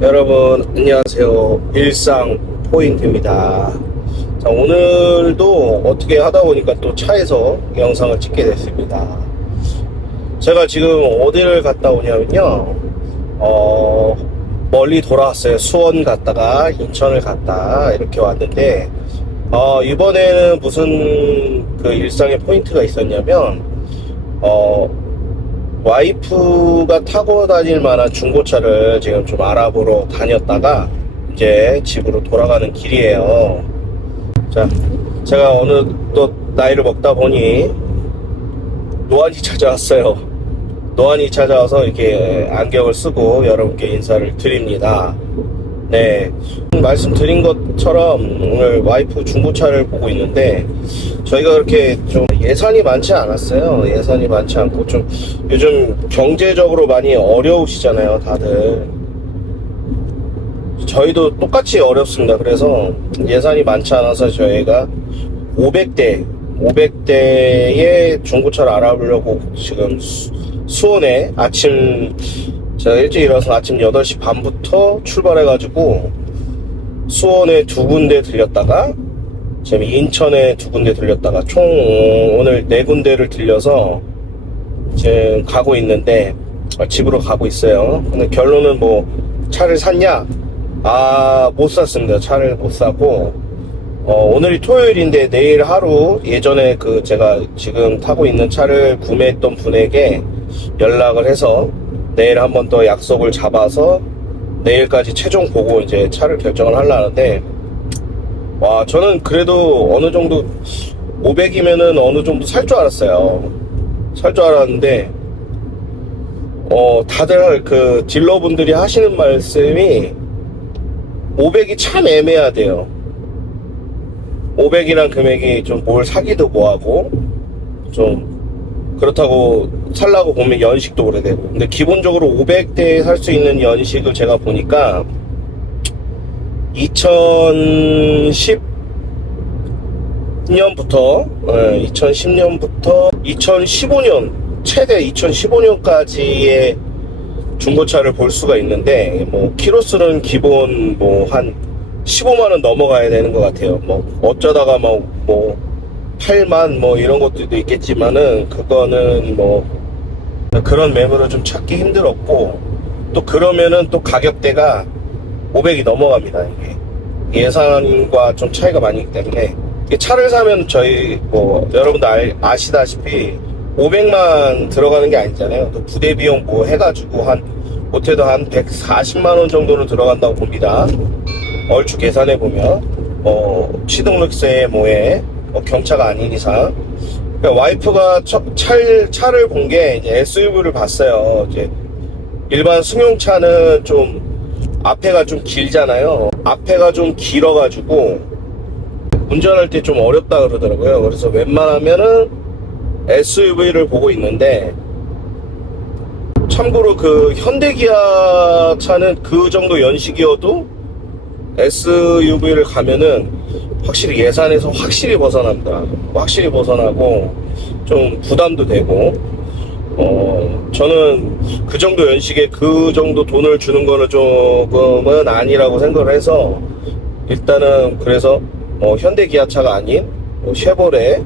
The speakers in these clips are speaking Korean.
여러분 안녕하세요. 일상 포인트입니다. 자, 오늘도 어떻게 하다 보니까 또 차에서 영상을 찍게 됐습니다. 제가 지금 어디를 갔다 오냐면요, 멀리 돌아왔어요. 수원 갔다가 인천을 갔다 이렇게 왔는데, 이번에는 무슨 그 일상의 포인트가 있었냐면, 와이프가 타고 다닐 만한 중고차를 지금 좀 알아보러 다녔다가 이제 집으로 돌아가는 길이에요. 자, 제가 어느 또 나이를 먹다 보니 노안이 찾아왔어요. 노안이 찾아와서 이렇게 안경을 쓰고 여러분께 인사를 드립니다. 네, 말씀드린 것처럼 오늘 와이프 중고차를 보고 있는데, 저희가 그렇게 좀 예산이 많지 않았어요. 예산이 많지 않고 좀 요즘 경제적으로 많이 어려우시잖아요, 다들. 저희도 똑같이 어렵습니다. 그래서 예산이 많지 않아서 저희가 500대의 중고차를 알아보려고 지금 수원에 제가 일찍 일어나서 아침 8시 반부터 출발해가지고 수원에 2군데 들렸다가 지금 인천에 2군데 들렸다가 총 오늘 4군데를 들려서 지금 가고 있는데, 집으로 가고 있어요. 근데 결론은 뭐 차를 샀냐? 못 샀습니다. 차를 못 사고, 오늘이 토요일인데 내일 하루 예전에 그 제가 지금 타고 있는 차를 구매했던 분에게 연락을 해서 내일 한 번 더 약속을 잡아서 내일까지 최종 보고 이제 차를 결정을 하려는데, 와, 저는 그래도 어느 정도 500이면은 어느 정도 살 줄 알았어요. 살 줄 알았는데, 다들 그 딜러분들이 하시는 말씀이 500이 참 애매하대요. 500이란 금액이 좀 뭘 사기도 뭐하고, 좀 그렇다고 살라고 보면 연식도 오래되고. 근데 기본적으로 500대에 살 수 있는 연식을 제가 보니까 2010년부터 2015년, 최대 2015년까지의 중고차를 볼 수가 있는데, 뭐 키로수는 기본 뭐 한 15만원 넘어가야 되는 것 같아요. 뭐 어쩌다가 뭐 8만 뭐 이런 것들도 있겠지만은, 그거는 뭐 그런 매물을 좀 찾기 힘들었고, 또 그러면은 또 가격대가 500이 넘어갑니다. 이게 예산과 좀 차이가 많이 있기 때문에, 차를 사면 저희 뭐 여러분들 아시다시피 500만 들어가는 게 아니잖아요. 또 부대 비용 뭐 해가지고 못해도 한 140만원 정도는 들어간다고 봅니다. 얼추 계산해 보면 취등록세 뭐에 경차가 아닌 이상. 그러니까 와이프가 차를 본 게 이제 SUV를 봤어요. 이제 일반 승용차는 좀 앞에가 좀 길잖아요. 앞에가 좀 길어가지고 운전할 때 좀 어렵다 그러더라고요. 그래서 웬만하면은 SUV를 보고 있는데, 참고로 그 현대기아 차는 그 정도 연식이어도 SUV를 가면은 확실히 예산에서 확실히 벗어납니다. 확실히 벗어나고 좀 부담도 되고, 저는 그 정도 연식에 그 정도 돈을 주는 거는 조금은 아니라고 생각을 해서, 일단은 그래서 현대 기아차가 아닌 쉐보레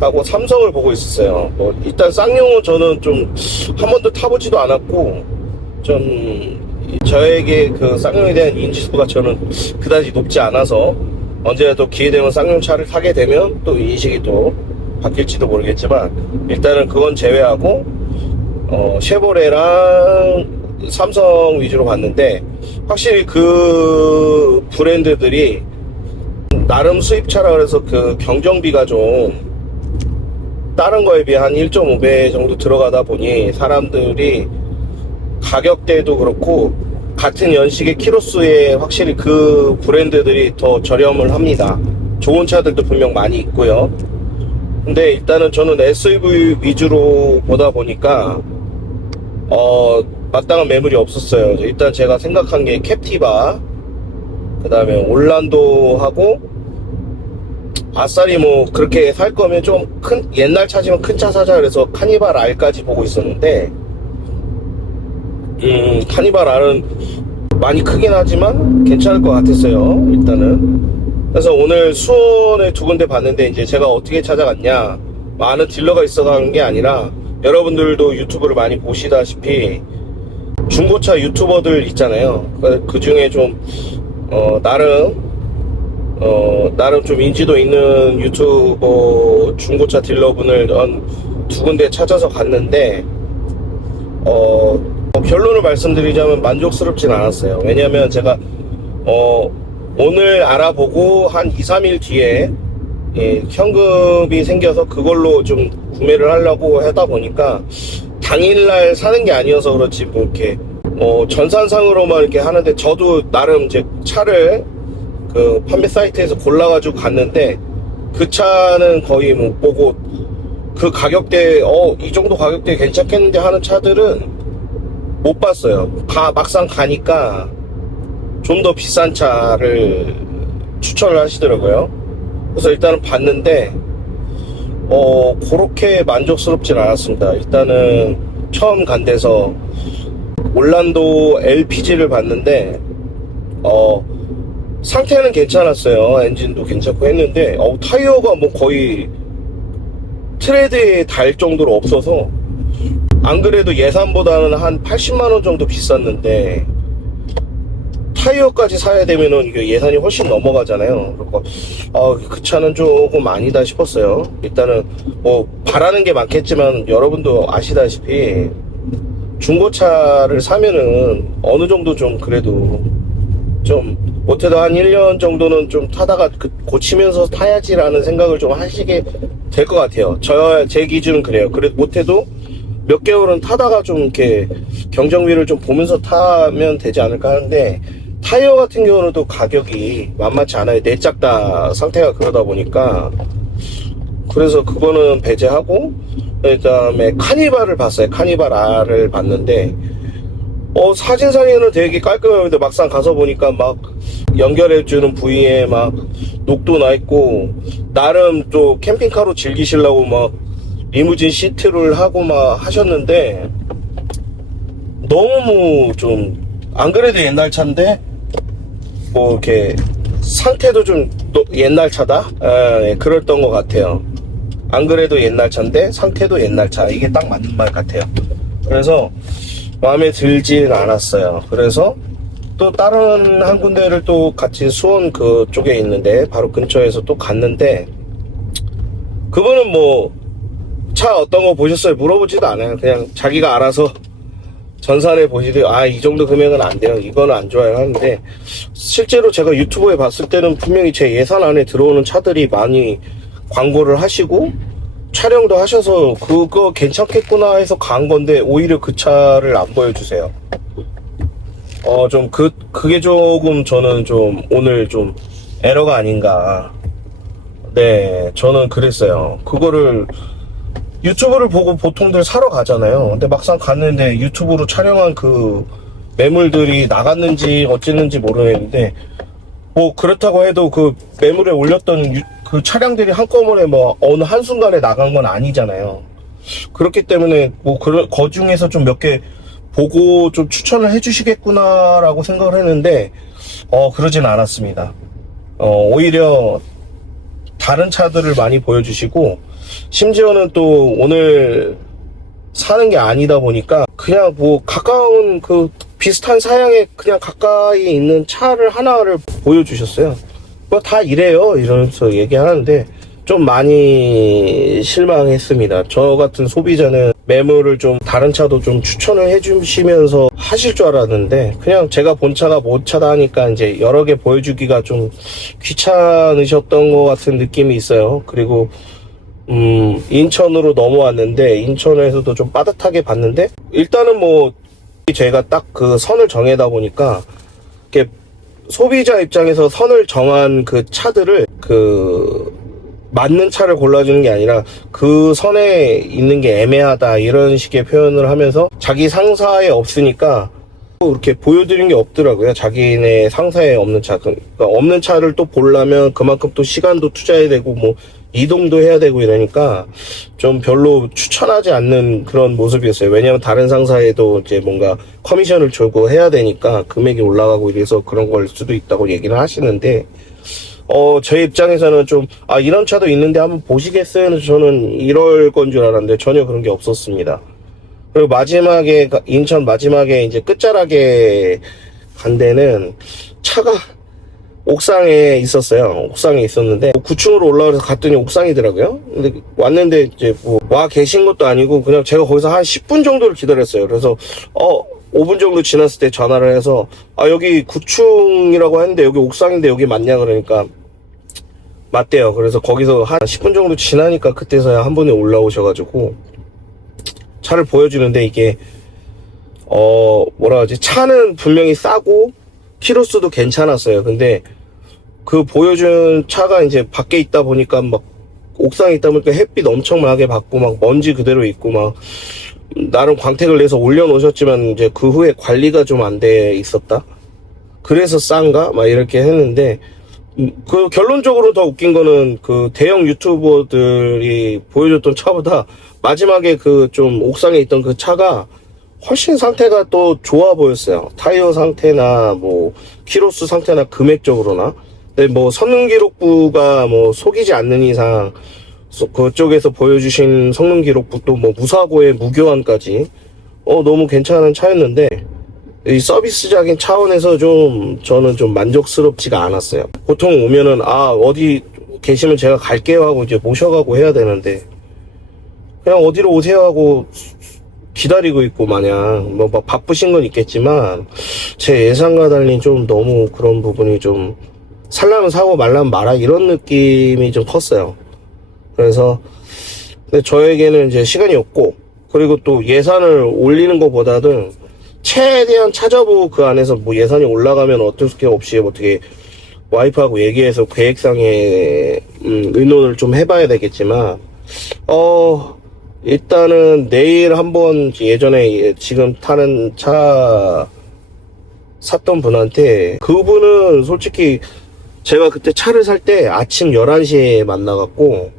하고 삼성을 보고 있었어요. 일단 쌍용은 저는 좀 한 번도 타보지도 않았고, 좀 저에게 그 쌍용에 대한 인지도가 저는 그다지 높지 않아서, 언제라도 기회되면 쌍용차를 타게 되면 또 인식이 또 바뀔지도 모르겠지만, 일단은 그건 제외하고 쉐보레랑 삼성 위주로 봤는데, 확실히 그 브랜드들이 나름 수입차라 그래서 그 경정비가 좀 다른 거에 비해 한 1.5배 정도 들어가다 보니, 사람들이 가격대도 그렇고 같은 연식의 키로수에 확실히 그 브랜드들이 더 저렴을 합니다. 좋은 차들도 분명 많이 있고요. 근데 일단은 저는 SUV 위주로 보다 보니까 마땅한 매물이 없었어요. 일단 제가 생각한 게 캡티바, 그 다음에 올란도하고, 아싸리 뭐 그렇게 살 거면 좀 옛날 차지만 큰 차 사자 그래서 카니발 R까지 보고 있었는데, 카니발 R은 많이 크긴 하지만 괜찮을 것 같았어요, 일단은. 그래서 오늘 수원에 두 군데 봤는데, 이제 제가 어떻게 찾아갔냐, 많은 딜러가 있어 간 게 아니라, 여러분들도 유튜브를 많이 보시다시피 중고차 유튜버들 있잖아요. 그 중에 좀 나름 좀 인지도 있는 유튜버 중고차 딜러분을 한 두 군데 찾아서 갔는데, 결론을 말씀드리자면 만족스럽진 않았어요. 왜냐면 제가 오늘 알아보고 한 2, 3일 뒤에 현금이 생겨서 그걸로 좀 구매를 하려고 하다 보니까 당일날 사는 게 아니어서 그렇지, 뭐 이렇게 전산상으로만 이렇게 하는데, 저도 나름 제 차를 그 판매 사이트에서 골라가지고 갔는데, 그 차는 거의 못 보고, 그 가격대 이 정도 가격대 괜찮겠는데 하는 차들은 못 봤어요. 막상 가니까 좀 더 비싼 차를 추천을 하시더라고요. 그래서 일단은 봤는데 그렇게 만족스럽진 않았습니다. 일단은 처음 간 데서 올란도 LPG를 봤는데 상태는 괜찮았어요. 엔진도 괜찮고 했는데 타이어가 뭐 거의 트레드에 달 정도로 없어서, 안 그래도 예산보다는 한 80만원 정도 비쌌는데 타이어까지 사야 되면은 이게 예산이 훨씬 넘어가잖아요. 그리고 그 차는 조금 아니다 싶었어요. 일단은 뭐 바라는 게 많겠지만, 여러분도 아시다시피 중고차를 사면은 어느 정도 좀 그래도 좀 못해도 한 1년 정도는 좀 타다가 고치면서 타야지라는 생각을 좀 하시게 될 것 같아요. 제 기준은 그래요. 그래도 못해도 몇 개월은 타다가 좀 이렇게 경정비를 좀 보면서 타면 되지 않을까 하는데, 타이어 같은 경우는 또 가격이 만만치 않아요. 내짝 다 상태가 그러다 보니까. 그래서 그거는 배제하고, 그 다음에 카니발을 봤어요. 카니발 R을 봤는데 사진상에는 되게 깔끔했는데, 막상 가서 보니까 막 연결해주는 부위에 막 녹도 나 있고, 나름 또 캠핑카로 즐기시려고 막 리무진 시트를 하고 막 하셨는데, 너무 좀, 안 그래도 옛날 차인데 뭐 이렇게 상태도 좀 옛날 차다? 그랬던 것 같아요. 안 그래도 옛날 차인데 상태도 옛날 차. 이게 딱 맞는 말 같아요. 그래서 마음에 들진 않았어요. 그래서 또 다른 한 군데를 또 같이 수원 그쪽에 있는데, 바로 근처에서 또 갔는데, 그분은 뭐 차 어떤 거 보셨어요? 물어보지도 않아요. 그냥 자기가 알아서 전산에 보시되, 이 정도 금액은 안 돼요, 이거는 안 좋아요 하는데, 실제로 제가 유튜브에 봤을 때는 분명히 제 예산 안에 들어오는 차들이 많이 광고를 하시고 촬영도 하셔서 그거 괜찮겠구나 해서 간 건데, 오히려 그 차를 안 보여주세요. 그게 조금 저는 좀 오늘 좀 에러가 아닌가. 네, 저는 그랬어요. 그거를 유튜브를 보고 보통들 사러 가잖아요. 근데 막상 갔는데 유튜브로 촬영한 그 매물들이 나갔는지 어쨌는지 모르겠는데, 뭐 그렇다고 해도 그 매물에 올렸던 그 차량들이 한꺼번에 뭐 어느 한순간에 나간 건 아니잖아요. 그렇기 때문에 뭐 그 중에서 좀 몇 개 보고 좀 추천을 해주시겠구나 라고 생각을 했는데, 그러진 않았습니다. 오히려 다른 차들을 많이 보여주시고, 심지어는 또 오늘 사는 게 아니다 보니까 그냥 뭐 가까운 그 비슷한 사양에 그냥 가까이 있는 차를 하나를 보여주셨어요. 뭐 다 이래요 이러면서 얘기하는데, 좀 많이 실망했습니다. 저 같은 소비자는 매물을 좀 다른 차도 좀 추천을 해주시면서 하실 줄 알았는데, 그냥 제가 본 차가 못 차다 하니까 이제 여러 개 보여주기가 좀 귀찮으셨던 것 같은 느낌이 있어요. 그리고 인천으로 넘어왔는데, 인천에서도 좀 빠듯하게 봤는데, 일단은 뭐 제가 딱 그 선을 정하다 보니까, 이렇게 소비자 입장에서 선을 정한 그 차들을 맞는 차를 골라주는 게 아니라 그 선에 있는 게 애매하다 이런 식의 표현을 하면서, 자기 상사에 없으니까 이렇게 보여드린 게 없더라고요. 자기네 상사에 없는 차. 그러니까 없는 차를 또 보려면 그만큼 또 시간도 투자해야 되고 뭐 이동도 해야 되고 이러니까 좀 별로 추천하지 않는 그런 모습이었어요. 왜냐면 다른 상사에도 이제 뭔가 커미션을 주고 해야 되니까 금액이 올라가고 이래서 그런 걸 수도 있다고 얘기를 하시는데, 제 입장에서는 좀, 이런 차도 있는데 한번 보시겠어요? 저는 이럴 건 줄 알았는데 전혀 그런 게 없었습니다. 그리고 마지막에, 인천 마지막에 이제 끝자락에 간 데는 차가 옥상에 있었어요. 옥상에 있었는데 9층으로 올라가서 갔더니 옥상이더라고요. 근데 왔는데 이제 뭐 와 계신 것도 아니고 그냥 제가 거기서 한 10분 정도를 기다렸어요. 그래서 5분 정도 지났을 때 전화를 해서 여기 9층이라고 했는데 여기 옥상인데 여기 맞냐 그러니까 맞대요. 그래서 거기서 한 10분 정도 지나니까 그때서야 한 분이 올라오셔가지고 차를 보여주는데 이게 뭐라 하지, 차는 분명히 싸고 키로수도 괜찮았어요. 근데 그 보여준 차가 이제 밖에 있다 보니까 막 옥상에 있다 보니까 햇빛 엄청나게 받고 막 먼지 그대로 있고 막 나름 광택을 내서 올려놓으셨지만 이제 그 후에 관리가 좀 안 돼 있었다. 그래서 싼가? 막 이렇게 했는데 그 결론적으로 더 웃긴 거는 그 대형 유튜버들이 보여줬던 차보다 마지막에 그 좀 옥상에 있던 그 차가 훨씬 상태가 또 좋아 보였어요. 타이어 상태나 뭐 키로수 상태나 금액적으로나. 근데 뭐 성능 기록부가 뭐 속이지 않는 이상 그쪽에서 보여주신 성능 기록부도 뭐 무사고에 무교환까지 너무 괜찮은 차였는데 이 서비스적인 차원에서 좀 저는 좀 만족스럽지가 않았어요. 보통 오면은 어디 계시면 제가 갈게요 하고 이제 모셔가고 해야 되는데 그냥 어디로 오세요 하고 기다리고 있고 마냥 뭐 바쁘신 건 있겠지만 제 예상과 달리 좀 너무 그런 부분이 좀 살라면 사고 말라면 말아 이런 느낌이 좀 컸어요. 그래서 근데 저에게는 이제 시간이 없고 그리고 또 예산을 올리는 것보다는 최대한 찾아보고 그 안에서 뭐 예산이 올라가면 어쩔 수 없이 어떻게 와이프하고 얘기해서 계획상의 의논을 좀 해봐야 되겠지만 일단은 내일 한번 예전에 지금 타는 차 샀던 분한테 그분은 솔직히 제가 그때 차를 살 때 아침 11시에 만나갖고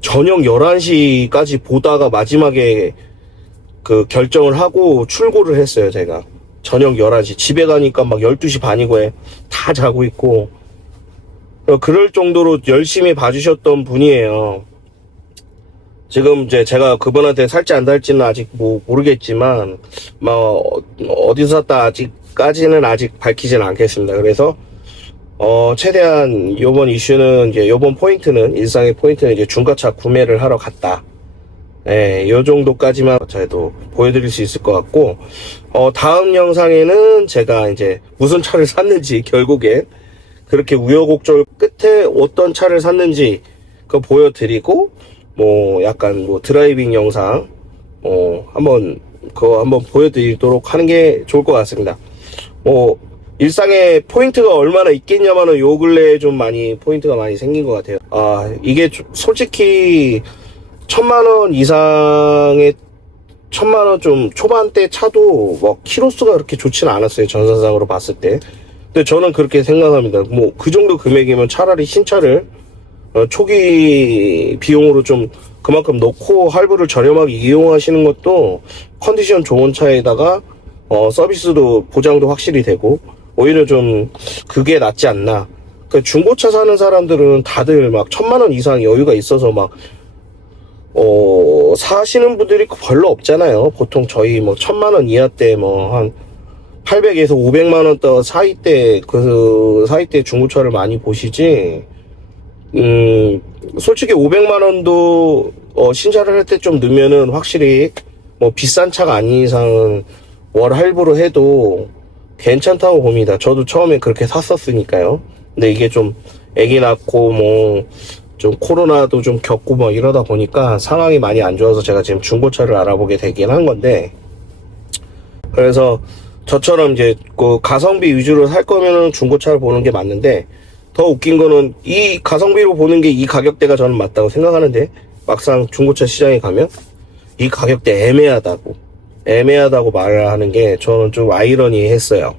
저녁 11시까지 보다가 마지막에 그 결정을 하고 출고를 했어요. 제가 저녁 11시 집에 가니까 막 12시 반이고 다 자고 있고 그럴 정도로 열심히 봐주셨던 분이에요. 지금 이제 제가 그분한테 살지 안 살지는 아직 뭐 모르겠지만 어디서 샀다 아직까지는 아직 밝히진 않겠습니다. 그래서 최대한 요번 이슈는 이제 요번 포인트는 일상의 포인트는 이제 중고차 구매를 하러 갔다. 요 정도까지만 저희도 보여드릴 수 있을 것 같고, 다음 영상에는 제가 이제 무슨 차를 샀는지, 결국에 그렇게 우여곡절 끝에 어떤 차를 샀는지, 그거 보여드리고, 뭐, 약간 뭐 드라이빙 영상, 그거 한번 보여드리도록 하는 게 좋을 것 같습니다. 일상에 포인트가 얼마나 있겠냐마는 요 근래에 좀 많이, 포인트가 많이 생긴 것 같아요. 이게 솔직히, 1000만원 이상의 1000만원 좀 초반대 차도 뭐 키로수가 그렇게 좋지는 않았어요. 전산상으로 봤을 때. 근데 저는 그렇게 생각합니다. 뭐 그 정도 금액이면 차라리 신차를 초기 비용으로 좀 그만큼 넣고 할부를 저렴하게 이용하시는 것도 컨디션 좋은 차에다가 서비스도 보장도 확실히 되고 오히려 좀 그게 낫지 않나. 그 중고차 사는 사람들은 다들 막 1000만원 이상 여유가 있어서 막 사시는 분들이 별로 없잖아요. 보통 저희 뭐 1000만원 이하 때 뭐 한 800에서 500만원 더 사이대 중고차를 많이 보시지. 솔직히 500만원도 신차를 할 때 좀 넣으면은 확실히 뭐 비싼 차가 아닌 이상은 월 할부로 해도 괜찮다고 봅니다. 저도 처음에 그렇게 샀었으니까요. 근데 이게 좀 애기 낳고 뭐 좀 코로나도 좀 겪고 뭐 이러다 보니까 상황이 많이 안 좋아서 제가 지금 중고차를 알아보게 되긴 한 건데, 그래서 저처럼 이제 그 가성비 위주로 살 거면은 중고차를 보는 게 맞는데, 더 웃긴 거는 이 가성비로 보는 게 이 가격대가 저는 맞다고 생각하는데 막상 중고차 시장에 가면 이 가격대 애매하다고 말을 하는 게 저는 좀 아이러니했어요.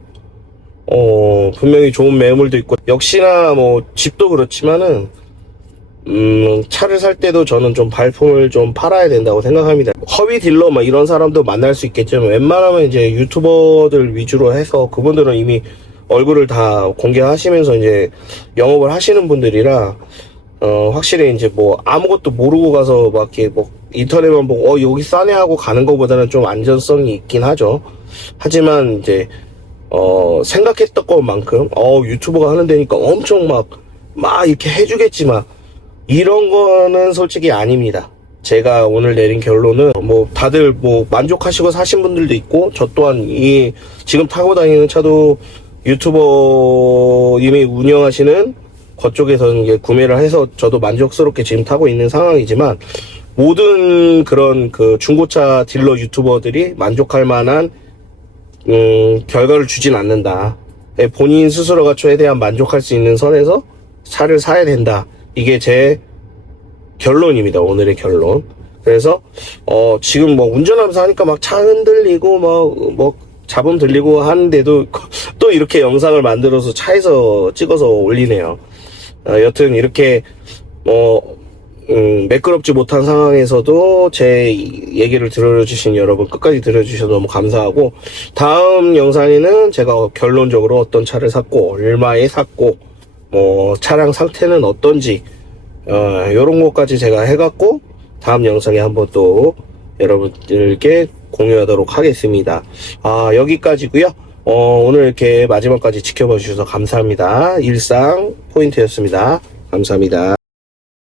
분명히 좋은 매물도 있고 역시나 뭐 집도 그렇지만은 차를 살 때도 저는 좀 발품을 좀 팔아야 된다고 생각합니다. 허위 딜러 막 이런 사람도 만날 수 있겠지만 웬만하면 이제 유튜버들 위주로 해서 그분들은 이미 얼굴을 다 공개하시면서 이제 영업을 하시는 분들이라 확실히 이제 뭐 아무것도 모르고 가서 막 이렇게 뭐 인터넷만 보고 여기 싸네 하고 가는 것보다는 좀 안전성이 있긴 하죠. 하지만 이제 생각했던 것만큼 유튜버가 하는 데니까 엄청 막 이렇게 해주겠지만 이런 거는 솔직히 아닙니다. 제가 오늘 내린 결론은 뭐 다들 뭐 만족하시고 사신 분들도 있고 저 또한 이 지금 타고 다니는 차도 유튜버님이 운영하시는 그쪽에서는 이제 구매를 해서 저도 만족스럽게 지금 타고 있는 상황이지만 모든 그런 그 중고차 딜러 유튜버들이 만족할 만한 결과를 주진 않는다. 본인 스스로가 최대한 만족할 수 있는 선에서 차를 사야 된다. 이게 제 결론입니다. 오늘의 결론. 그래서 지금 뭐 운전하면서 하니까 막 차 흔들리고 뭐 잡음 들리고 하는데도 또 이렇게 영상을 만들어서 차에서 찍어서 올리네요. 여튼 이렇게 매끄럽지 못한 상황에서도 제 얘기를 들어주신 여러분 끝까지 들어주셔서 너무 감사하고, 다음 영상에는 제가 결론적으로 어떤 차를 샀고 얼마에 샀고 뭐 차량 상태는 어떤지 요런 것까지 제가 해갖고 다음 영상에 한번 또 여러분들께 공유하도록 하겠습니다. 여기까지고요. 오늘 이렇게 마지막까지 지켜봐 주셔서 감사합니다. 일상 포인트였습니다. 감사합니다.